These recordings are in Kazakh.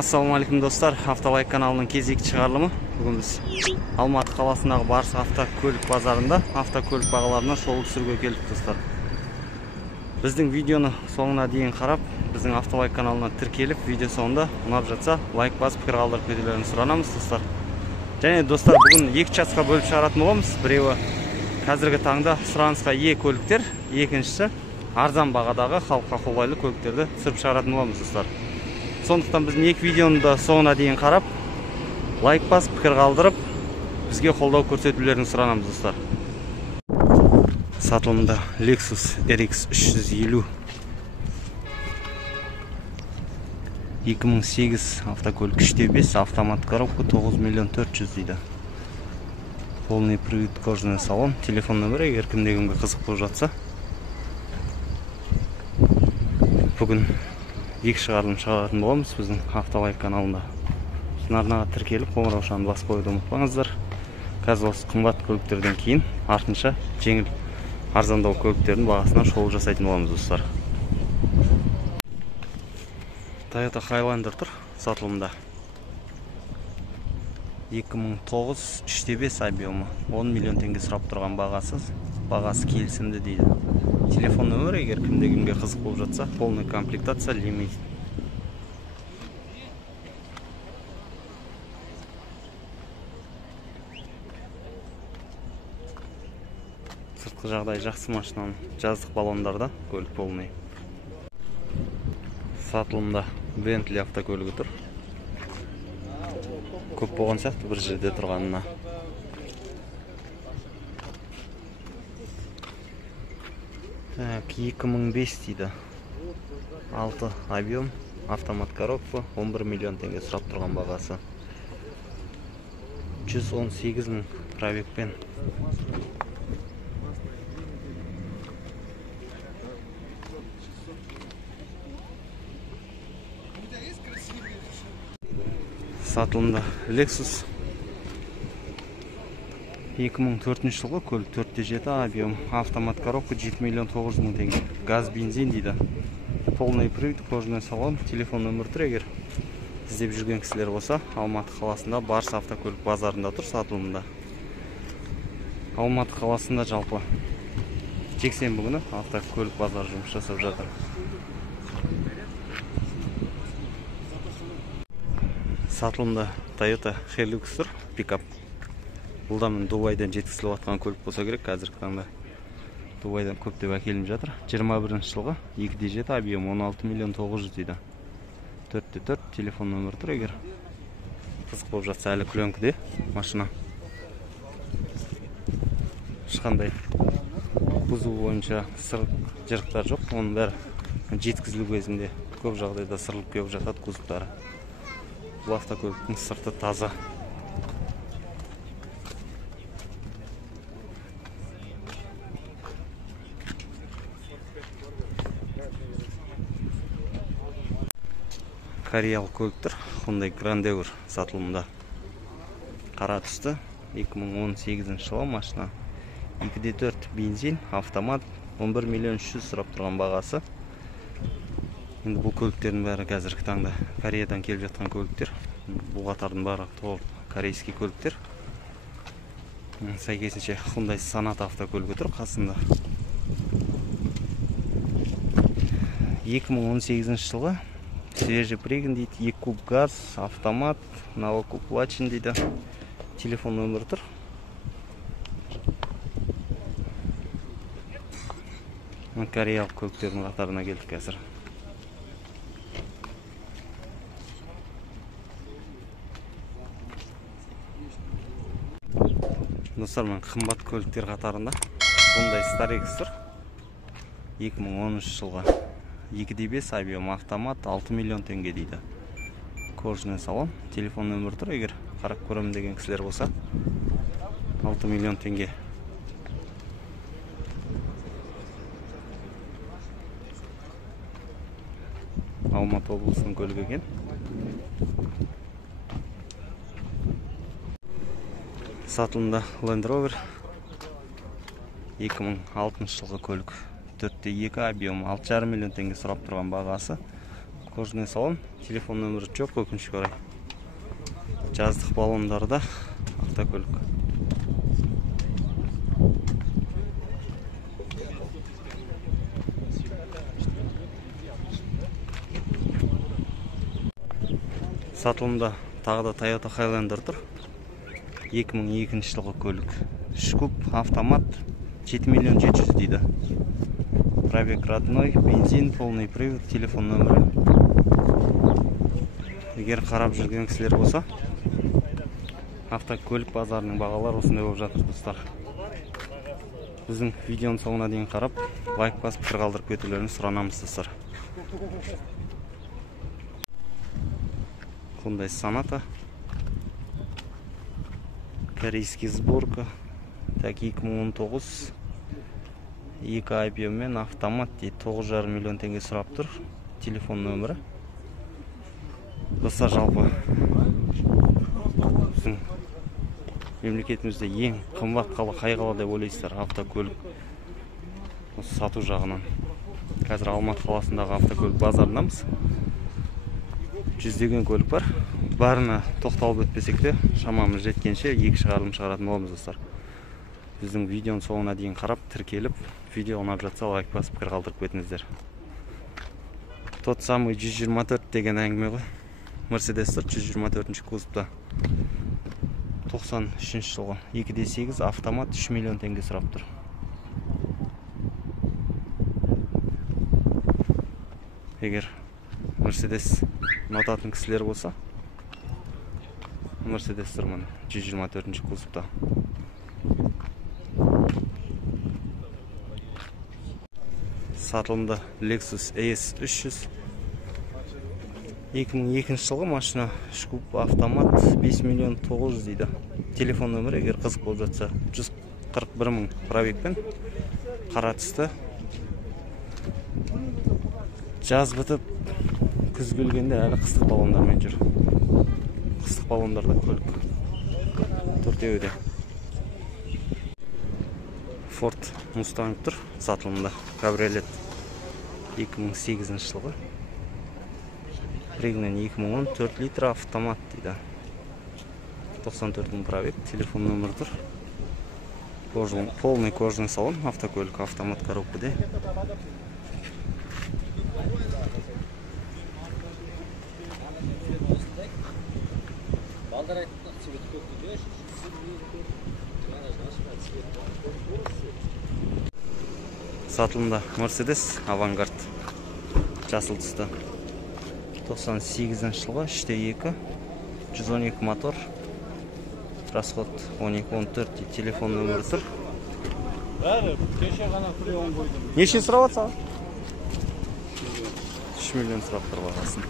Ассалаумалейкум достар, Автолайк каналының кезекті шығарылымы. Бүгін біз Алматы қаласындағы Барыс автокөлік базарында автокөлік бағаларына шолу түсіруге келдік достар. Біздің видеоны соңына дейін қарап, біздің Автолайк каналына тіркеліп, видео соңында ұнап жатса, лайк басып, пікір қалдырып кетулерін сұранамыз достар. Және достар, бүгін екі чатқа бөліп шығаратын боламыз. Біреуі қазіргі таңда сұранысқа ие көліктер, екіншісі арзан бағадағы халыққа қолайлы көліктерді түсіріп шығаратын боламыз достар. Сондықтан біздің екі видеоны да соңына дейін қарап, лайк басып, пікір қалдырып, бізге қолдау көрсетулерін сұранамыз достар. Сатылымда Lexus RX 350 2008 автокөлік 3.5 автомат коробка 9 миллион 400 дейді. Полный привод, кожаный салон. Телефон нөмірі, егер кімде-кімге қызық болып жатса. Бүгін екі шығарылым шығаратын боламыз біздің Автолайк каналында. Біздің арнаға тіркеліп, қоңыраушаны басып қоюды ұмытпаңыздар. Қазір осы қымбат көліктерден кейін артынша жеңіл арзандау көліктердің бағасына шолу жасайтын боламыз достар. Toyota Highlander тұр сатылымда. 2009 3.5 объемы 10 миллион теңге сұрап тұрған бағасы келісімді дейді. Телефон нөмірі, егер кімде-кімге қызық болып жатса, полный комплектация, лимит. Сыртқы жағдай жақсы машинаның, жаздық баллондарда көлік полный. Сатылымда Bentley автокөлігі тұр. Көп болған сияқты бір жерде тұрғанына. Так, 2005 дейді. 6 объем, автомат коробка, 11 миллион теңге сұрап тұрған бағасы. 118 мың пробегпен. Сатылымда Lexus 2004 жылғы көлік 4.7 объем, автомат коробка 7 миллион 900 мың теңге. Газ, бензин дейді. Полный привод, кожаный салон. Телефон нөмірі тұр, егер іздеп жүрген кісілер болса, Алматы қаласында Барыс автокөлік базарында тұр сатылымда. Алматы қаласында жалпы жексенбі күні автокөлік базары жұмыс жасап жатыр. Сатылымда Toyota Hilux тұр, пикап. Бұлда мен Дубайдан жеткізіліп атқан көлік болса керек, қазіргі таңда Дубайдан көптеп әкелініп жатыр. 21 жылғы 2.7 объем 16 миллион 900 дейді. 4.4 телефон нөмірі тұр, егер қызық болып жатса, әлі пленкіде машина. Ешқандай бұзу бойынша жырықтар жоқ, оның бәрі жеткізілу кезінде көп жағдайда сырылып келіп жатады кузовтары. Бұл автокөліктің сырты таза. Кореялық көліктер Hyundai Grandeur сатылымда. Қара түсті 2018 жылы машина. 2.4 бензин, автомат 11 миллион 300 сұрап тұрған бағасы. Енді бұл көліктердің бәрі қазіргі таңда Кореядан келіп жатқан көліктер. Бұл қатардың бәрі толық корейский көліктер. Сәйкесінше Hyundai Sonata автокөлігі тұр қасында. 2018 жылы свежий пригін дейді, 2 куб газ, автомат, новокуплачен дейді. Телефон нөмірі тұр. Кореялық көліктердің қатарына келдік қазір. Достар, мен қымбат көліктер қатарында Hyundai Starex тұр. 2013 жылға 2.5 объем, автомат 6 миллион теңге дейді. Кожаный салон. Телефон нөмірі тұр, егер қарап көремін деген кісілер болса, 6 миллион теңге. Алматы облысының көлігі екен. Сатылымда Land Rover 2006 жылғы көлік 4.2 объем 6,5 миллион теңге сұрап тұрған бағасы. Кожаный салон. Телефон нөмірі жоқ, өкінішке орай. Жаздық баллондарда автокөлік. Сатылымда тағы да Toyota Highlander тұр. 2002 жылғы көлік. 3 куб, автомат, 7 миллион 700 дейді. Пробег родной, бензин, полный привод, телефон нөмірі. Егер қарап жүрген кісілер болса, автокөлік базарының бағалары осындай болып жатыр достар. Біздің видеоның соңына дейін қарап, лайк басып пікір қалдырып кетулеріңізді сұранамыз достар. Hyundai Sonata. Корейский сборка. Так, 2019. 2 IPO-мен автомат дейді. 9,5 миллион теңге сұрап тұр. Телефон нөмірі. Достар, жалпы біздің мемлекетімізде ең қымбат қала қай қала деп ойлайсыздар автокөлік сату жағынан. Қазір Алматы қаласындағы автокөлік базарындамыз. Жүздеген көлік бар. Барына тоқталып өтпесек те, шамамыз жеткенше 2 шығарылым шығаратын боламыз достар. Біздің видеоның соңына дейін қарап, тіркеліп, видео ұнап жатса лайк басып пікір қалдырып кетіңіздер. Тот самый 124 деген әңгіме ғой. Mercedes 124 кузовта. 93 жылғы 2.8 автомат 3 миллион теңге сұрап тұр. Егер Mercedes ұнататын кісілер болса, Mercedes тұрмын 124 кузовта. Сатылымда Lexus ES 300. 2002 жылғы машина, 3 куб, автомат, 5 миллион 900 дейді. Телефон нөмірі, егер қызық болып жатса, 141 мың пробегпен, қара түсті. Жаз бітіп, күз келгенде әлі қыстық баллондармен жүр. Қыстық баллондарда көлік. Төртеуде. Ford Mustang тұр, сатылымда. Кабриолет 2008 жылғы. Пригнан 2010, 4 литр автомат дейді. 94 мың пробег, телефон нөмір тұр. Полный кожаный салон, автокөлік, автомат коробкада. Сатылымда Mercedes Avantgarde. Жасыл түсті. 98 жылғы 3.2, 112 мотор, расход 12-14, телефон нөмірі тұр. Неше сұрап атса? 3 миллион сұрап тұр бағасын.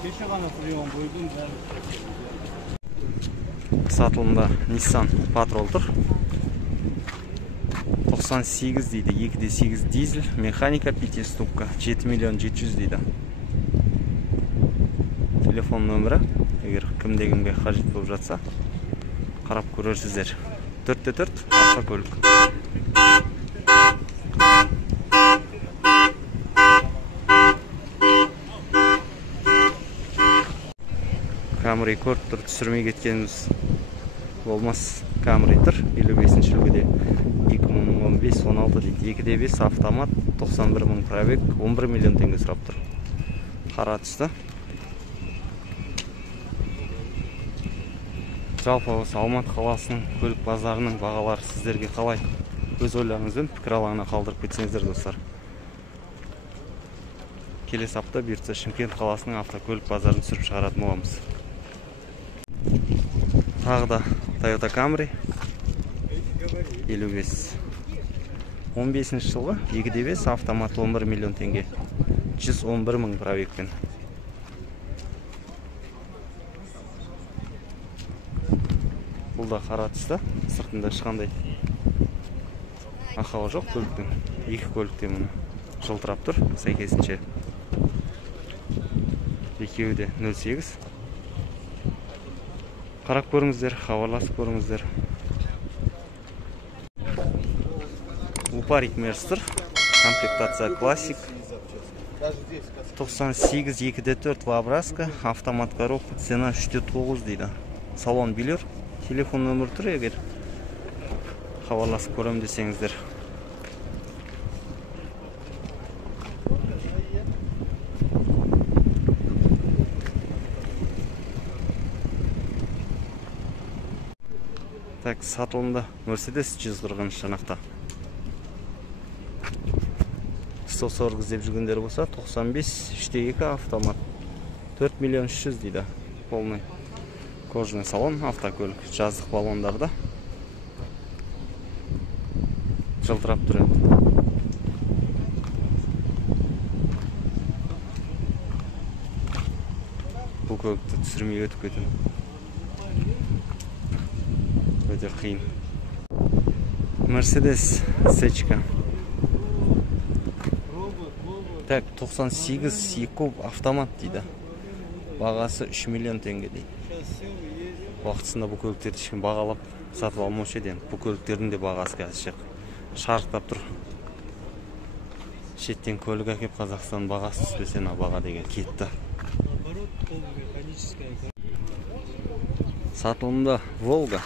Кеше ғана прием қойдым. Сатылымда Nissan Patrol тұр. 98 дейді, 2.8 дизель, механика 5 ступка, 7 миллион 700 дейді. Телефон нөмірі, егер кімде-кімге қажет болып жатса, қарап көрерсіздер. 4x4 автокөлік. Camry көріп тұр, түсірмей кеткеніміз болмас. Camry тұр, 55 үлгіде. 2015-16 дейді. 2.5 автомат, 91 мың пробег, 11 миллион теңге сұрап тұр. Қара түсті. Жалпы осы Алматы қаласының көлік базарының бағалары сіздерге қалай? Өз ойларыңызбен пікір алаңына қалдырып кетсеңіздер достар. Келесі апта бұйыртса Шымкент қаласының автокөлік базарын түсіріп шығаратын боламыз. Тағы да Toyota Camry 55. 15 жылғы 2.5 автомат 11 миллион теңге. 111 мың пробегпен. Бұл да қара түсті. Сыртында ешқандай ақауы жоқ көліктің. Екі көлікте мұны жылтырап тұр, сәйкесінше. Екеуі де 08. Қарап көріңіздер, хабарласып көріңіздер. Упарик Мерс тұр. Комплектация классик. 98 2D4 Вабраска, автомат коробка, цена 3,9 дейді. Салон билер, телефон нөмір тұр, егер хабарласып көрем десеңіздер. Так, сатылымда Mercedes 140 жанақта. 140 деп жүргендер болса, 95 3.2 автомат. 4 миллион 300 дейді. Полный кожаный салон, автокөлік, жаздық баллондарда. Жылтырап тұр енді. Бұл көлікті түсірмей өтіп кетін. Өте қиын. Mercedes сечка. Так, 98 2 автомат дейді. Бағасы 3 миллион теңге дейді. Уақытысында бұл көліктерді ешкім бағалап сатып алмаушы еді. Бұл көліктердің де бағасы қазір шарықтап тұр. Шеттен көлік әкеп Қазақстан бағасы түспесе, баға деген кетті. Сатылымда Волга.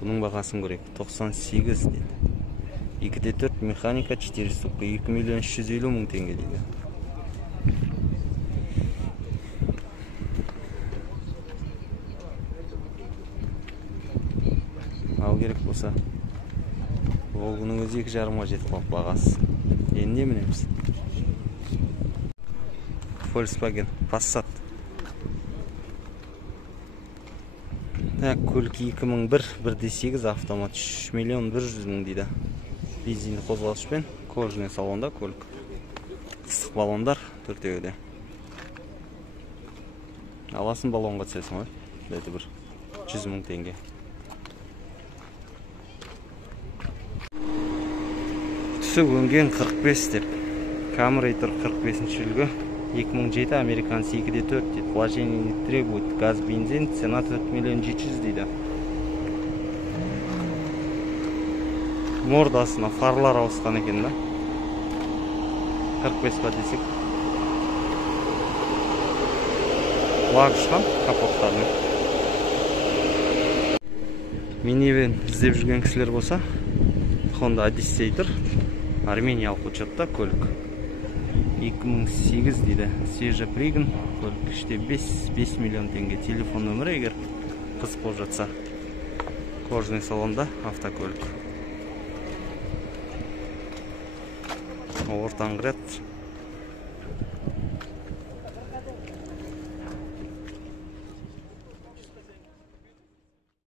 Бұның бағасын көрейік. 98 дейді. 2D4 механика 4 штука, 2 миллион 350 мың теңге дейді. Ал керек болса, Волганың өзі 2,5-ға жетіп қалып бағасы. Енді не мінеміз? Volkswagen Passat. Так, көлік 2001 1.8 автомат 3 миллион 100 мың дейді. Бензинді қозғалышпен, кожаный салонда көлік. Қысық баллондар төртеуде. Аласын баллонға түсесің ғой. Бәді бір 100 мың теңге. Түсі өнген 45 деп. Camry 45-ші үлгі. 2007 американец 2D4 дейді. Вложение не требует. Газ, бензин, цена 4 миллион 700 дейді. Мордасына фарлар ауысқан екен да. 45 па десек. Лак ұшқан капоттарының. Минивэн іздеп жүрген кісілер болса, Honda Odyssey тұр. Армениялық учетта көлік. 2008 дейді. Свежий пригін. Көлік іште 5 миллион теңге. Телефон нөмірі егер қызық болып жатса. Кожаный салонда автокөлік. Ортаңғы ряд